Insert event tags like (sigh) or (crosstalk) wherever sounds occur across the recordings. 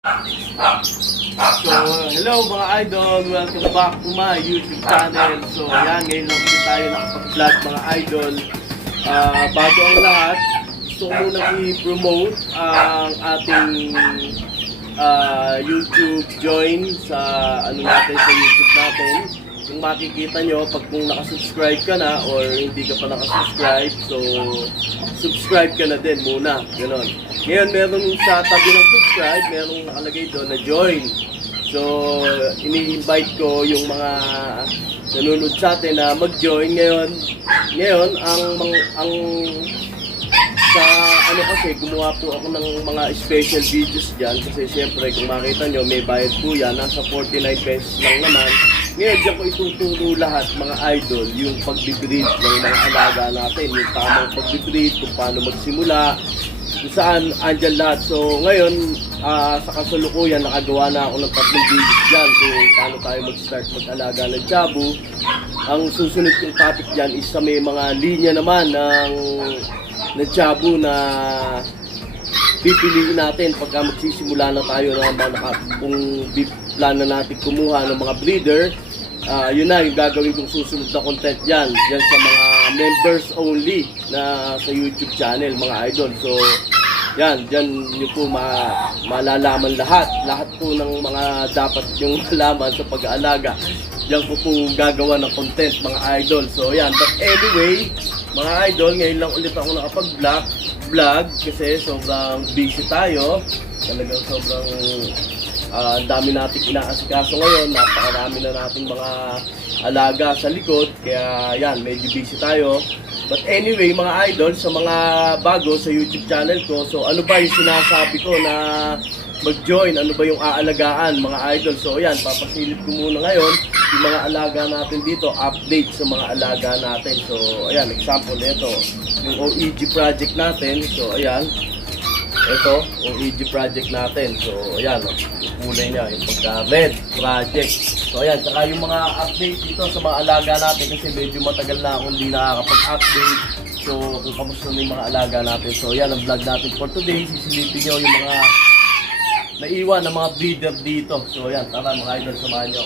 So, hello mga idol! Welcome back to my YouTube channel. So, ayan, ngayon lang ulit tayo nakapag-vlog mga idol. Ah, bago ang lahat, gusto ko munang i-promote ang ating ah, YouTube join sa ano natin sa YouTube natin. Kung makikita nyo, pag kung nakasubscribe ka na or hindi ka pa nakasubscribe, so subscribe ka na din muna. Ganon. Ngayon, meron sa tabi ng subscribe, merong nakalagay doon na join. So, ini-invite ko yung mga nanonood sa atin na mag-join ngayon. Ngayon, ang ang sa ano kasi gumawa po ako ng mga special videos diyan kasi syempre kung makita nyo may bayad po yan nasa 49 pesos lang naman ngayon diyan ko ituturo lahat mga idol yung pagbe-breed ng mga alaga natin yung tamang pagbe-breed kung paano magsimula kung saan andyan lahat. So ngayon ah, sa kasalukuyan nakagawa na ako ng tatlong videos dyan kung paano tayo mag-start mag-alaga ng chabu ang susunod kong topic dyan is sa may mga linya naman ng na chabu na pipiliin natin pagka magsisimula na tayo na mga kung bi- plan na natin kumuha ng mga breeder ah, yun na yung gagawin kong susunod na content dyan dyan sa mga members only na sa YouTube channel mga idol so yan, dyan nyo po ma malalaman lahat. Lahat po ng mga dapat yung (laughs) malaman sa pag-aalaga. Diyan ko po gagawa ng content, mga idol. So, yan. But anyway, mga idol, ngayon lang ulit ako nakapag-vlog vlog kasi sobrang busy tayo. Talagang sobrang ang dami nating inaasikaso ngayon. Napakarami na nating mga alaga sa likod. Kaya yan, medyo busy tayo. But anyway, mga idol, sa mga bago sa YouTube channel ko, so ano ba yung sinasabi ko na mag-join? Ano ba yung aalagaan, mga idol? So ayan, papasilip ko muna ngayon yung mga alaga natin dito, update sa mga alaga natin. So ayan, example nito, yung OEG project natin. So ayan, ito, OEG project natin. So ayan, oh, yung kulay niya, yung pagka-red project. So ayan, saka yung mga update dito sa mga alaga natin kasi medyo matagal na akong hindi nakakapag-update. So kung kamusta na yung mga alaga natin. So ayan, ang vlog natin for today. Sisilipin nyo yung mga naiwan ng mga breeder dito. So ayan, tara mga idol, samahan nyo.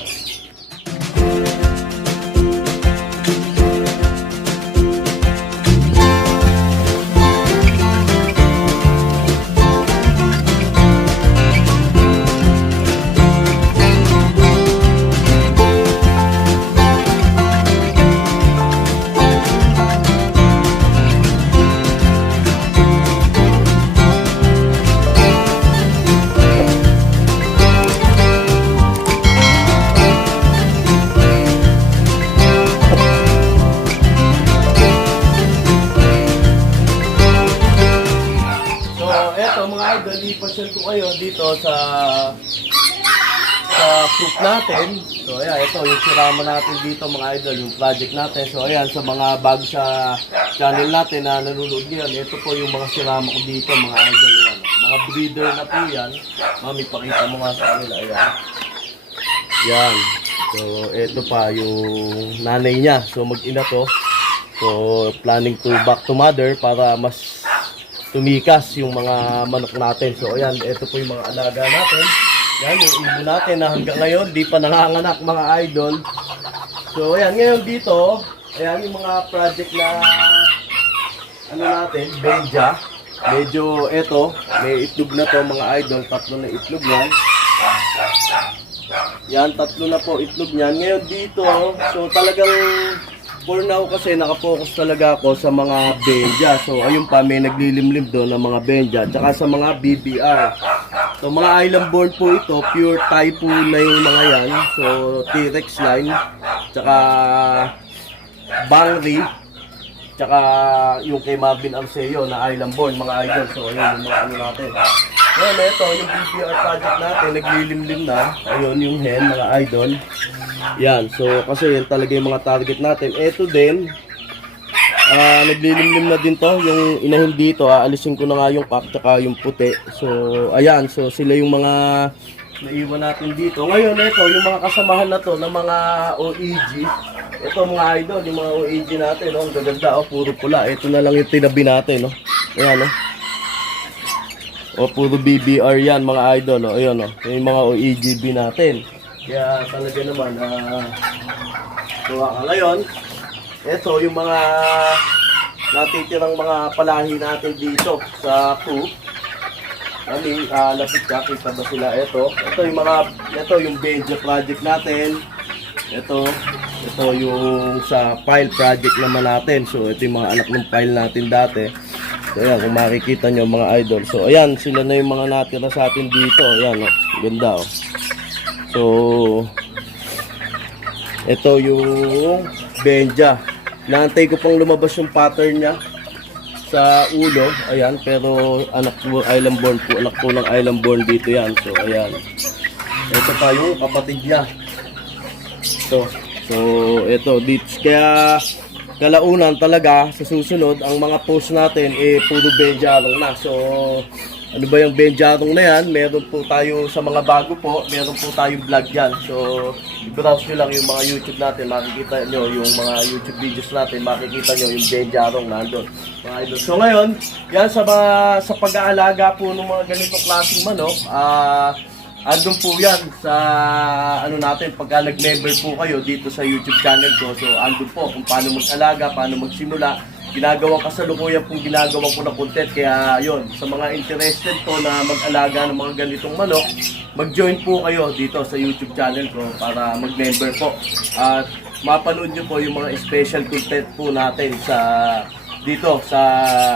Coop natin. So, ayan, ito yung sirama natin dito mga idol, yung project natin. So, ayan, sa mga bago sa channel natin na nanonood ngayon, ito po yung mga sirama ko dito mga idol. Ayan, mga breeder na po yan. Mami, pakita mo nga sa kanila. Ayan. Yan. So, ito pa yung nanay niya. So, mag-ina to. So, planning to back to mother para mas tumikas yung mga manok natin. So, ayan, ito po yung mga alaga natin. Yan, yung ibo natin na hanggang ngayon, di pa nanganganak mga idol. So, ayan, ngayon dito, ayan yung mga project na ano natin, Benja. Medyo, eto, may itlog na to mga idol, tatlo na itlog yan. Yan, tatlo na po itlog niyan. Ngayon dito, so talagang for now kasi nakapokus talaga ako sa mga Benja. So ayun pa, may naglilimlim doon ng mga Benja. Tsaka sa mga BBR. So mga island born po ito, pure typhoon na yung mga yan. So T-Rex line. Tsaka Bangri. Tsaka yung kay Marvin Arceo na island born, mga idol. So ayun yung mga ano natin. Ngayon, ito, yung BPR project natin, naglilimlim na. Ayun, yung hen, mga idol. Yan, so kasi yan talaga yung mga target natin. Ito din, ah naglilimlim na din to. Yung inahin dito, aalisin ko na nga yung pack tsaka yung puti. So, ayan, so sila yung mga naiwan natin dito. Ngayon, ito, yung mga kasamahan na to ng mga OEG. Ito mga idol, yung mga OEG natin, oh, ang gaganda, oh, puro pula. Ito na lang yung tinabi natin, no. Ayan, no. O puro BBR yan mga idol. O ayun o. Yung mga OEGB natin. Kaya talaga naman, ah, tuwa ka ngayon. Ito yung mga natitirang mga palahi natin dito sa coop. Kami, uh, lapit ka, kita ba sila? Ito, ito yung mga, ito yung Benja project natin. Ito, ito yung sa file project naman natin. So, ito yung mga anak ng file natin dati. So, ayan, kung makikita nyo mga idol. So, ayan, sila na yung mga natira sa atin dito. Ayan, oh, ganda, oh. So, ito yung Benja. Naantay ko pang lumabas yung pattern niya sa ulo. Ayan, pero anak po, island born po. Anak po ng island born dito yan. So, ayan. Ito pa yung kapatid niya. Ito. So, ito. Dito. Kaya, kalaunan talaga, sa susunod, ang mga post natin, eh, puro Benjarong na. So, ano ba yung Benjarong na yan? Meron po tayo sa mga bago po, meron po tayong vlog yan. So, i-browse nyo lang yung mga YouTube natin, makikita nyo yung mga YouTube videos natin, makikita nyo yung Benjarong. Mga idol. So, ngayon, yan sa, mga, sa pag-aalaga po ng mga ganitong klaseng manok, ah, Andun po yan sa ano natin pagka nag-member po kayo dito sa YouTube channel ko. So andun po kung paano mag-alaga, paano magsimula. Ginagawa kasalukuyan pong ginagawa ko na content. Kaya yon sa mga interested po na mag-alaga ng mga ganitong manok, mag-join po kayo dito sa YouTube channel ko para mag-member po. At mapanood nyo po yung mga special content po natin sa dito sa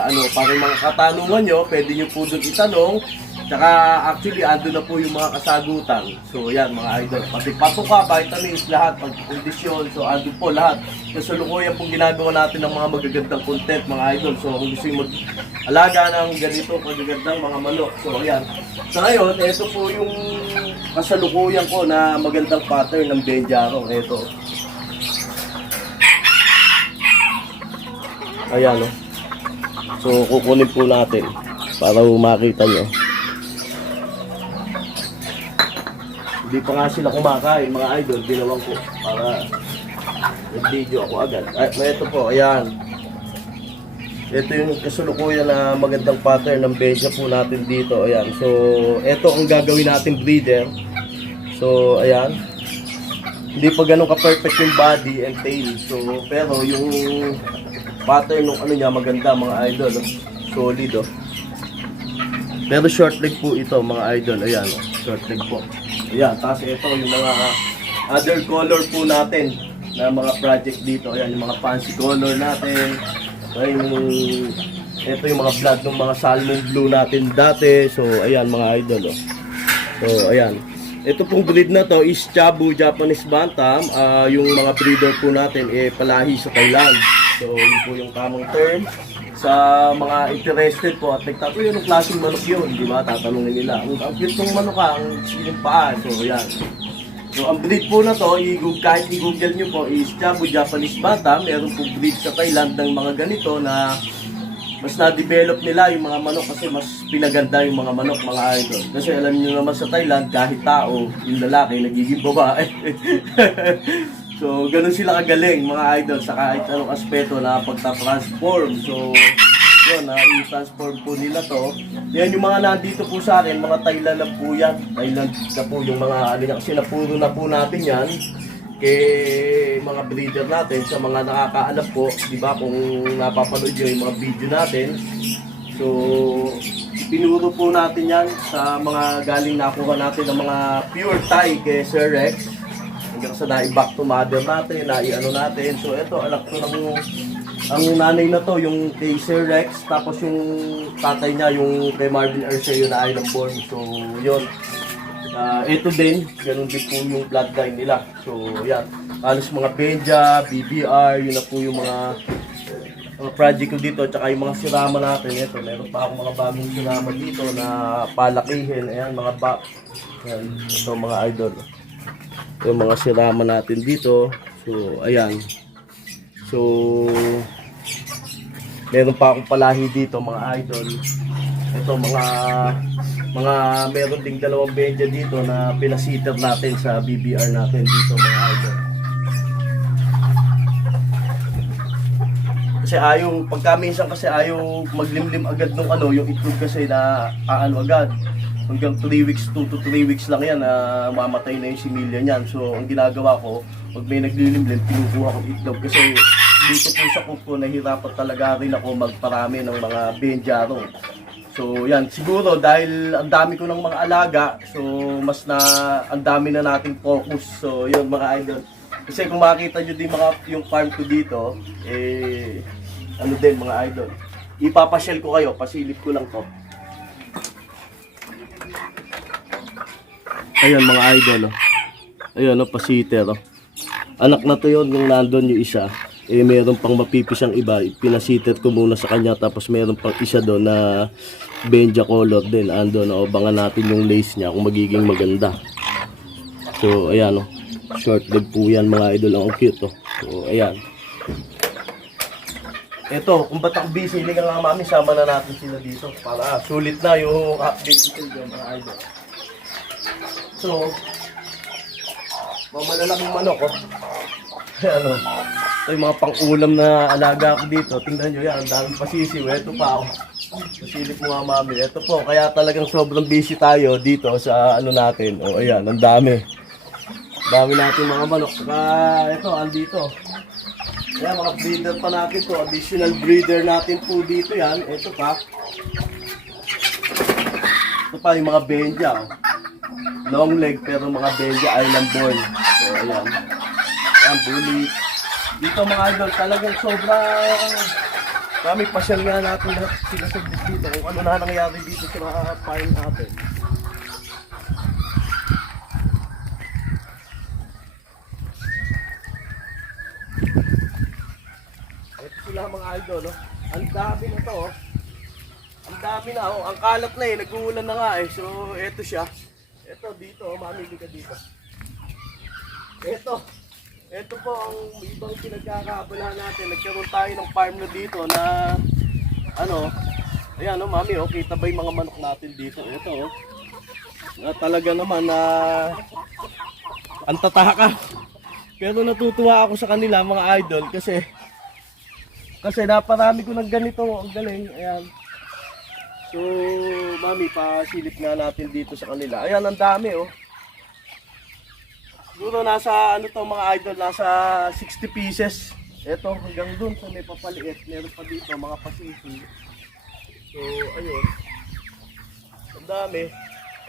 ano para yung mga katanungan nyo, pwede nyo po doon itanong Tsaka actually ando na po yung mga kasagutan. So yan mga idol. Pati patuka, vitamins, lahat, pagkondisyon. So ando po lahat. Kasalukuyan pong ginagawa natin ng mga magagandang content mga idol. So kung gusto nyo mag-alaga ng ganito magagandang mga manok. So yan. Sa ngayon, ito po yung kasalukuyan ko na magandang pattern ng Benjaro. Ito. Ayan o. So kukunin po natin para makita nyo. Hindi pa nga sila kumakain, mga idol, ginawang ko para nag-video ako agad. Ay, ito po, ayan. Ito yung kasulukuyan na magandang pattern ng beja po natin dito. Ayan. So, ito ang gagawin natin breeder. So, ayan. Hindi pa ganun ka-perfect yung body and tail. So, pero yung pattern ng ano niya maganda mga idol. Solid oh. Pero short leg po ito mga idol. Ayan oh. Short leg po. Ayan, tapos ito yung mga other color po natin na mga project dito. Ayan, yung mga fancy color natin. Ayan, yung, ito yung mga blood ng mga salmon blue natin dati. So, ayan mga idol. Oh. So, ayan. Ito pong breed na to is Chabu Japanese Bantam. Ah, yung mga breeder po natin eh palahi sa Thailand. So, yun po yung tamang term sa mga interested po at nagtato yun ang klaseng manok yun, di ba? Tatanungin nila. Ang, ang cute ng manok ka, ang siling paa. So, yan. So, ang breed po na to, i-google, kahit i-google nyo po, is Chabu Japanese Bantam. Meron po breed sa Thailand ng mga ganito na mas na-develop nila yung mga manok kasi mas pinaganda yung mga manok, mga idol. Kasi alam niyo naman sa Thailand, kahit tao, yung lalaki, nagiging babae. (laughs) so, ganun sila kagaling, mga idol, sa kahit anong aspeto na pagta-transform. So, yun, na i-transform po nila to. Yan yung mga nandito po sa akin, mga Thailand lang po yan. Thailand na po yung mga, ano yan, kasi napuro na po natin yan kay mga breeder natin sa mga nakakaalam po, di ba, kung napapanood nyo yung mga video natin. So, pinuro po natin yan sa mga galing nakuha natin ng mga pure Thai kay Sir Rex. Hanggang sa nai-back to mother natin, nai-ano natin. So, ito, anak ko ng ang nanay na to, yung kay Sir Rex, tapos yung tatay niya, yung kay Marvin Erceo na island born. So, yun. Ah, ito din, ganun din po yung bloodline nila. So, yan. Halos mga Benja, BBR, yun na po yung mga mga project ko dito. Tsaka yung mga sirama natin. Ito, meron pa akong mga bagong sirama dito na palakihin. Ayan, mga ba... Ayan, ito mga idol. Yung mga sirama natin dito. So, ayan. So, meron pa akong palahi dito mga idol. Ito mga mga meron ding dalawang benja dito na pinasitter natin sa BBR natin dito mga idol. Kasi ayaw, pagka minsan kasi ayaw maglimlim agad nung ano, yung itlog kasi na aano agad. Hanggang 3 weeks, 2 to 3 weeks lang yan na mamatay na yung similya niyan. So, ang ginagawa ko, pag may naglilimlim, pinukuha ko itlog kasi dito po sa kuko, nahirapan talaga rin ako magparami ng mga benjaro. So, yan, siguro dahil ang dami ko ng mga alaga, so mas na ang dami na nating focus. So, yun mga idol. Kasi kung makita nyo din mga yung farm ko dito, eh, ano din mga idol. Ipapasyal ko kayo, pasilip ko lang to. Ayun mga idol. Oh. Ayun, oh, pasiter. Oh. Anak na to yun, nung nandun yung isa. Eh, meron pang mapipisang iba. Pinasitter ko muna sa kanya. Tapos meron pang isa doon na Benja color din. Ando na abangan natin yung lace niya kung magiging maganda. So, ayan oh. Short leg po yan mga idol. Ang cute oh. So, ayan. Ito, kung ba't ako busy, hindi ka nga mami, sama na natin sila dito. Para sulit na yung update ko dyan mga idol. So, mga malalaking manok oh. (laughs) ano, ito yung mga pang-ulam na alaga ko dito. Tingnan nyo yan, ang daming pasisiw. Ito pa oh. Pasilip mo nga mami. Ito po, kaya talagang sobrang busy tayo dito sa ano natin. O oh, ayan, ang dami. Dami natin mga manok. Saka ito, andito. Ayan, mga breeder pa natin to. Additional breeder natin po dito yan. Ito pa. Ito pa yung mga Benja. Oh. Long leg pero mga Benja Island born. So, ayan. Ayan, bully. Dito mga idol, talagang sobrang kami pasyal nga natin lahat sila sa dito kung ano na nangyari dito sa mga farm natin. Ito sila mga idol, no? Ang dami na to, oh. Ang dami na, oh. Ang kalat na eh, nag-uulan na nga eh. So, ito siya. Ito dito, oh. mamili ka dito. Ito. Ito po ang ibang pinagkakaabalahan natin. Nagkaroon tayo ng farm na dito na ano, ayan oh, mami, oh, kita ba yung mga manok natin dito? Ito oh. Na talaga naman na ang tataka. Pero natutuwa ako sa kanila mga idol kasi kasi naparami ko ng ganito, ang galing. Ayan. So, mami, pasilip nga natin dito sa kanila. Ayan, ang dami oh. Siguro nasa ano to mga idol, nasa 60 pieces. Ito hanggang dun sa may papaliit. Meron pa dito mga pasisi. So ayun. Ang dami.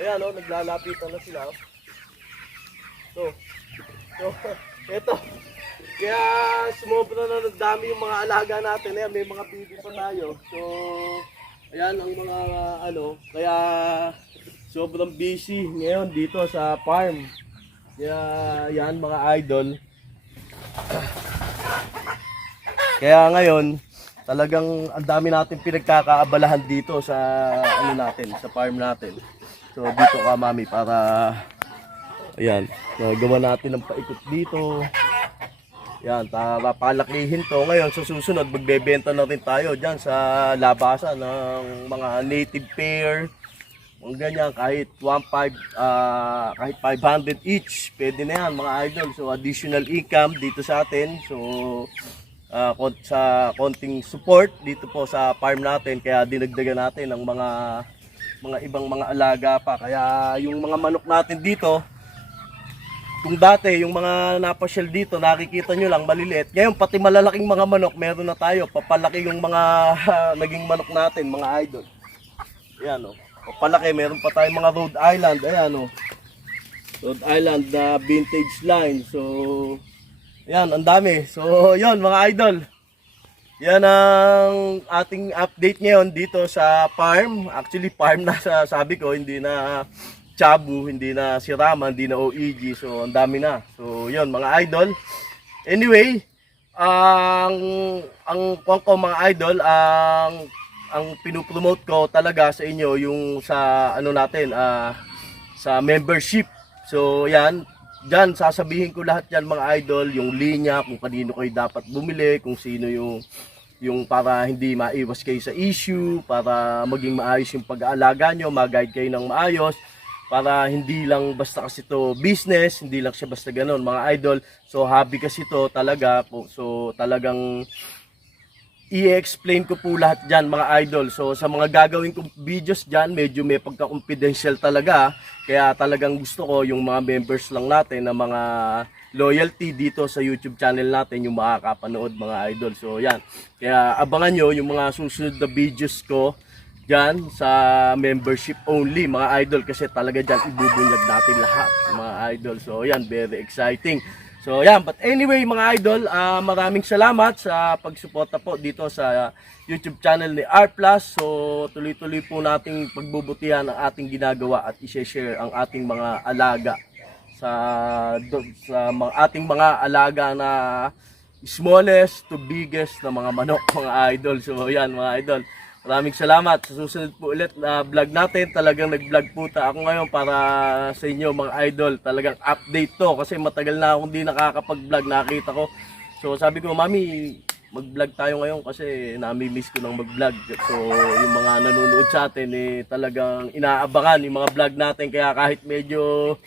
Ayan oh, naglalapitan na sila. So, so (laughs) ito. Kaya sumobra na ng dami yung mga alaga natin. Ayan, may mga baby pa tayo. So, ayan ang mga ano. Kaya sobrang busy ngayon dito sa farm. Kaya yan mga idol. Kaya ngayon, talagang ang dami natin pinagkakaabalahan dito sa ano natin, sa farm natin. So dito ka mami para ayan, gawa natin ng paikot dito. Yan, para palakihin to. Ngayon, sa susunod, magbebenta na rin tayo dyan sa labasan ng mga native pair, ang ganyan, kahit 1.5, ah, kahit 500 each, pwede na yan mga idol. So additional income dito sa atin. So kon- sa konting support dito po sa farm natin. Kaya dinagdagan natin ng mga mga ibang mga alaga pa. Kaya yung mga manok natin dito, kung dati yung mga napasyal dito, nakikita nyo lang maliliit. Ngayon pati malalaking mga manok, meron na tayo. Papalaki yung mga (laughs) naging manok natin, mga idol. Yan o. Papalaki, meron pa tayong mga Rhode Island. Ayan o. Rhode Island na vintage line. So, yan, ang dami. So, yon mga idol. Yan ang ating update ngayon dito sa farm. Actually, farm na sa (laughs) sabi ko, hindi na Chabu, hindi na Sirama, hindi na OEG. So, ang dami na. So, yon mga idol. Anyway, ang ang kung ko mga idol, ang ang pinopromote ko talaga sa inyo yung sa ano natin, ah, sa membership. So, yan, Diyan, sasabihin ko lahat yan mga idol, yung linya, kung kanino kayo dapat bumili, kung sino yung yung para hindi maiwas kayo sa issue, para maging maayos yung pag-aalaga nyo, mag-guide kayo ng maayos, para hindi lang basta kasi to business, hindi lang siya basta ganun mga idol. So hobby kasi to talaga po. So talagang i-explain ko po lahat dyan mga idol. So sa mga gagawin kong videos dyan, medyo may pagka-confidential talaga. Kaya talagang gusto ko yung mga members lang natin na mga loyalty dito sa YouTube channel natin yung makakapanood mga idol. So yan. Kaya abangan nyo yung mga susunod na videos ko dyan sa membership only mga idol kasi talaga dyan ibubunyag natin lahat mga idol. So yan, very exciting. So yan, but anyway mga idol, ah, maraming salamat sa pagsuporta po dito sa YouTube channel ni R+. So tuloy-tuloy po nating pagbubutihan ang ating ginagawa at i-share ang ating mga alaga sa sa mga ating mga alaga na smallest to biggest na mga manok (laughs) mga idol. So yan mga idol. Maraming salamat. Sa susunod po ulit na vlog natin, talagang nag-vlog po ta ako ngayon para sa inyo mga idol. Talagang update to kasi matagal na akong di nakakapag-vlog. Nakita ko. So sabi ko, Mami, mag-vlog tayo ngayon kasi nami-miss ko ng mag-vlog. So yung mga nanonood sa atin eh talagang inaabangan yung mga vlog natin kaya kahit medyo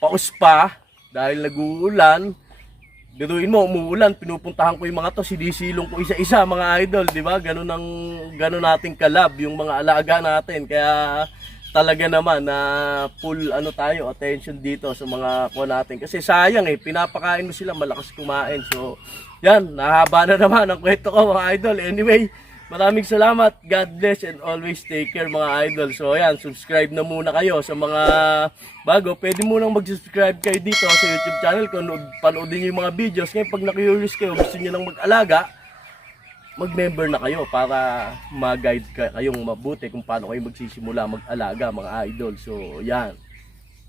paus pa dahil nag-uulan, Biruin mo, umuulan, pinupuntahan ko yung mga to, sinisilong ko isa-isa mga idol, di ba? Ganun ang ganun nating kalab yung mga alaga natin. Kaya talaga naman na full ano tayo, attention dito sa mga ko natin. Kasi sayang eh, pinapakain mo sila malakas kumain. So, yan, nahaba na naman ang kwento ko mga idol. Anyway, Maraming salamat. God bless and always take care mga idol. So ayan, subscribe na muna kayo sa mga bago. Pwede munang mag-subscribe kayo dito sa YouTube channel ko. Nood, panoodin niyo yung mga videos. Ngayon pag na-curious kayo, gusto niyo lang mag-alaga, mag-member na kayo para ma-guide ka, kayong mabuti kung paano kayo magsisimula mag-alaga mga idol. So yan.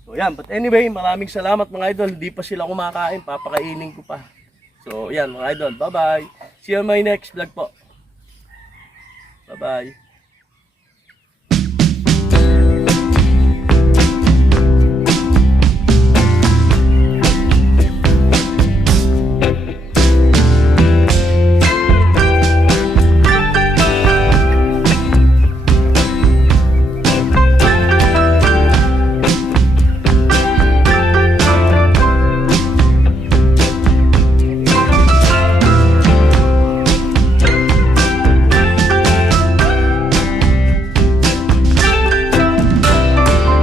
So yan, but anyway, maraming salamat mga idol. Hindi pa sila kumakain, papakainin ko pa. So yan mga idol, bye-bye. See you on my next vlog po. Bye-bye.